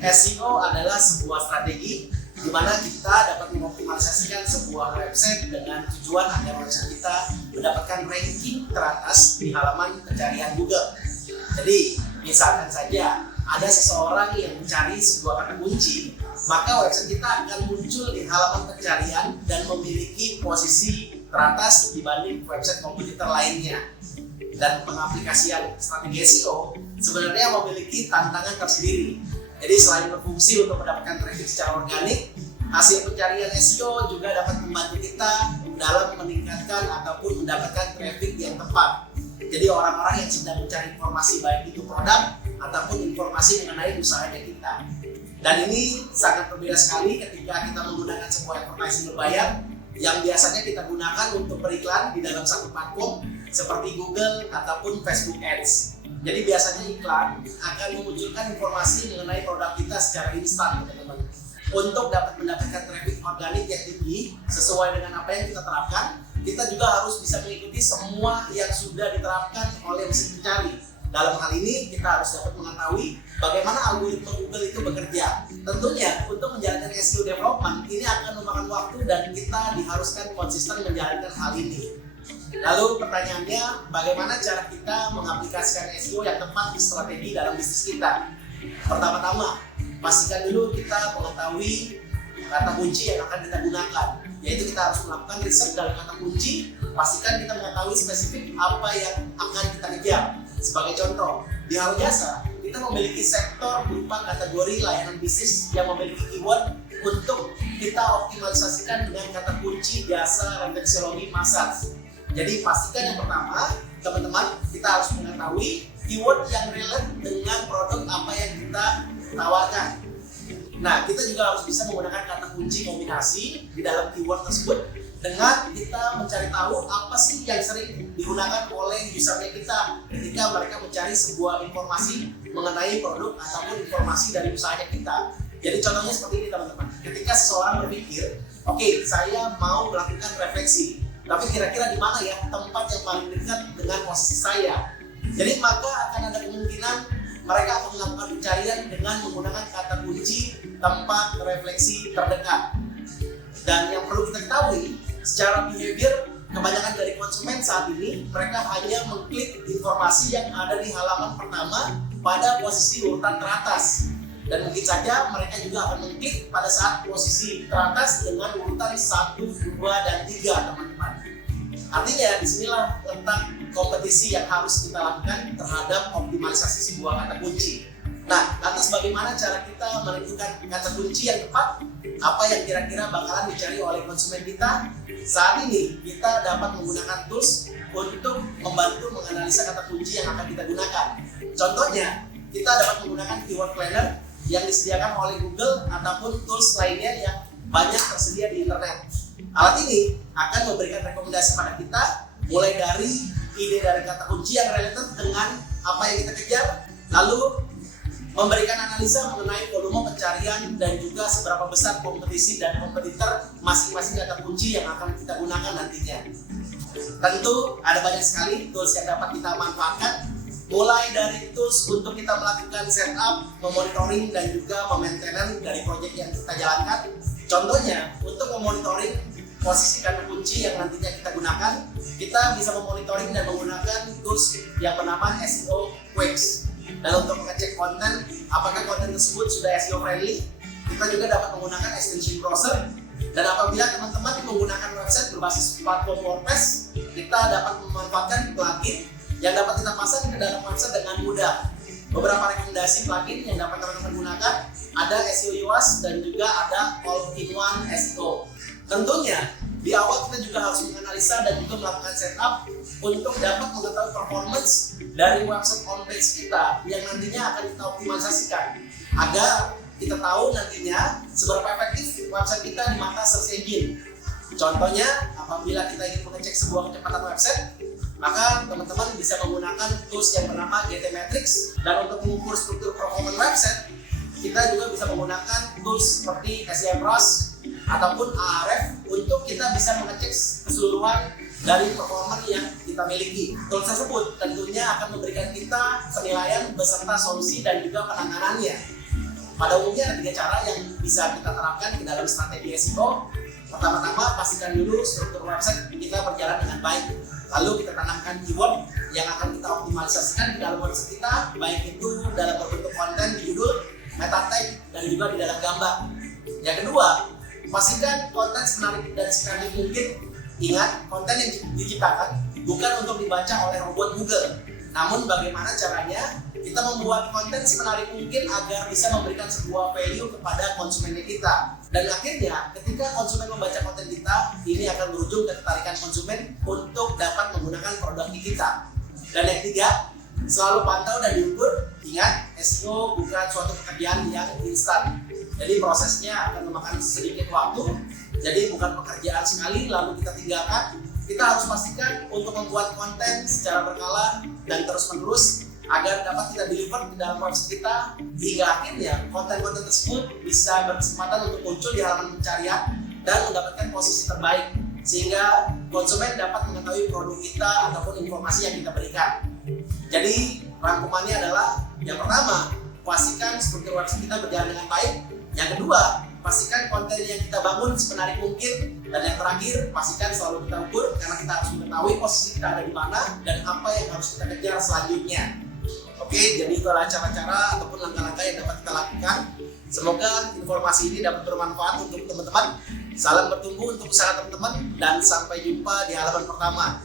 SEO adalah sebuah strategi di mana kita dapat mengoptimalisasikan sebuah website dengan tujuan agar website kita mendapatkan ranking teratas di halaman pencarian Google. Jadi, misalkan saja ada seseorang yang mencari sebuah kata kunci, maka website kita akan muncul di halaman pencarian dan memiliki posisi teratas dibanding website kompetitor lainnya. Dan pengaplikasian strategi SEO sebenarnya memiliki tantangan tersendiri. Jadi selain berfungsi untuk mendapatkan traffic secara organik, hasil pencarian SEO juga dapat membantu kita dalam meningkatkan ataupun mendapatkan traffic yang tepat. Jadi orang-orang yang sedang mencari informasi baik itu produk ataupun informasi mengenai usahanya kita. Dan ini sangat berbeda sekali ketika kita menggunakan sebuah advertising berbayar yang biasanya kita gunakan untuk beriklan di dalam satu platform seperti Google ataupun Facebook Ads. Jadi biasanya iklan akan memunculkan informasi mengenai produk kita secara instan, teman-teman. Untuk dapat mendapatkan traffic organik yang tinggi sesuai dengan apa yang kita terapkan, kita juga harus bisa mengikuti semua yang sudah diterapkan oleh mesin pencari. Dalam hal ini kita harus dapat mengetahui bagaimana algoritma Google itu bekerja. Tentunya untuk menjalankan SEO development ini akan memakan waktu dan kita diharuskan konsisten menjalankan hal ini. Lalu pertanyaannya, bagaimana cara kita mengaplikasikan SEO yang tepat di strategi dalam bisnis kita? Pertama-tama, pastikan dulu kita mengetahui kata kunci yang akan kita gunakan. Yaitu kita harus melakukan riset dalam kata kunci, pastikan kita mengetahui spesifik apa yang akan kita kejar. Sebagai contoh, di Halo Jasa, kita memiliki sektor berupa kategori layanan bisnis yang memiliki keyword untuk kita optimalisasikan dengan kata kunci jasa refleksiologi massage. Jadi pastikan yang pertama, teman-teman, kita harus mengetahui keyword yang relate dengan produk apa yang kita tawarkan. Nah, kita juga harus bisa menggunakan kata kunci kombinasi di dalam keyword tersebut dengan kita mencari tahu apa sih yang sering digunakan oleh usernya kita ketika mereka mencari sebuah informasi mengenai produk ataupun informasi dari usahanya kita. Jadi contohnya seperti ini, teman-teman. Ketika seseorang berpikir, oke, saya mau melakukan refleksi, tapi kira-kira di mana ya tempat yang paling dekat dengan posisi saya? Jadi maka akan ada kemungkinan mereka akan melakukan pencarian dengan menggunakan kata kunci tempat refleksi terdekat. Dan yang perlu kita ketahui, secara behavior kebanyakan dari konsumen saat ini mereka hanya mengklik informasi yang ada di halaman pertama pada posisi urutan teratas. Dan mungkin saja mereka juga akan mengklik pada saat posisi teratas dengan urutan 1, 2, dan 3, teman-teman. Artinya disinilah letak kompetisi yang harus kita lakukan terhadap optimalisasi sebuah kata kunci. Nah, lantas bagaimana cara kita menentukan kata kunci yang tepat? Apa yang kira-kira bakalan dicari oleh konsumen kita? Saat ini kita dapat menggunakan tools untuk membantu menganalisa kata kunci yang akan kita gunakan. Contohnya, kita dapat menggunakan keyword planner yang disediakan oleh Google ataupun tools lainnya yang banyak tersedia di internet. Alat ini akan memberikan rekomendasi pada kita mulai dari ide dari kata kunci yang related dengan apa yang kita kejar, lalu memberikan analisa mengenai volume pencarian dan juga seberapa besar kompetisi dan kompetitor masing-masing kata kunci yang akan kita gunakan nantinya. Tentu ada banyak sekali tools yang dapat kita manfaatkan, mulai dari tools untuk kita melakukan setup, memonitoring dan juga memaintenance dari proyek yang kita jalankan. Contohnya, untuk memonitoring posisi kata kunci yang nantinya kita gunakan, kita bisa memonitoring dan menggunakan tools yang bernama SEO Quicks. Dan untuk mengecek konten, apakah konten tersebut sudah SEO friendly, kita juga dapat menggunakan extension browser. Dan apabila teman-teman menggunakan website berbasis platform WordPress, kita dapat memanfaatkan plugin yang dapat kita pasang ke dalam website dengan mudah. Beberapa rekomendasi plugin yang dapat teman-teman gunakan ada SEO UAS dan juga ada All-in-One SEO. Tentunya di awal kita juga harus menganalisa dan juga melakukan setup untuk dapat mengetahui performance dari website homepage kita yang nantinya akan kita optimalisasikan agar kita tahu nantinya seberapa efektif website kita di mata search engine. Contohnya, apabila kita ingin mengecek sebuah kecepatan website, maka teman-teman bisa menggunakan tools yang bernama GTmetrix. Dan untuk mengukur struktur performance website, kita juga bisa menggunakan tools seperti SEMrush ataupun Ahrefs untuk kita bisa mengecek keseluruhan dari performance yang kita kita miliki. Tools tersebut tentunya akan memberikan kita penilaian beserta solusi dan juga penanganannya. Pada umumnya ada 3 cara yang bisa kita terapkan ke dalam strategi SEO. Pertama-tama, pastikan dulu struktur website kita berjalan dengan baik. Lalu kita tanamkan keyword yang akan kita optimalisasikan di dalam website kita, baik itu dalam berbentuk konten di judul, meta tag, dan juga di dalam gambar. Yang kedua, pastikan konten semenarik dan sekreatif mungkin. Ingat, konten yang diciptakan bukan untuk dibaca oleh robot Google. Namun bagaimana caranya kita membuat konten semenarik mungkin agar bisa memberikan sebuah value kepada konsumennya kita. Dan akhirnya ketika konsumen membaca konten kita, ini akan berujung ketertarikan konsumen untuk dapat menggunakan produk kita. Dan yang ketiga, selalu pantau dan diukur. Ingat, SEO bukan suatu pekerjaan yang instan. Jadi prosesnya akan memakan sedikit waktu. Jadi bukan pekerjaan sekali lalu kita tinggalkan. Kita harus pastikan untuk membuat konten secara berkala dan terus-menerus agar dapat kita deliver di dalam website kita hingga akhirnya konten-konten tersebut bisa berkesempatan untuk muncul di halaman pencarian dan mendapatkan posisi terbaik sehingga konsumen dapat mengetahui produk kita ataupun informasi yang kita berikan. Jadi rangkumannya adalah yang pertama, pastikan struktur website kita berjalan dengan baik. Yang kedua, pastikan konten yang kita bangun semenarik mungkin. Dan yang terakhir, pastikan selalu kita ukur karena kita harus mengetahui posisi kita ada di mana dan apa yang harus kita kejar selanjutnya. Oke, jadi itu adalah cara-cara ataupun langkah-langkah yang dapat kita lakukan. Semoga informasi ini dapat bermanfaat untuk teman-teman. Salam bertumbuh untuk usaha teman-teman dan sampai jumpa di halaman pertama.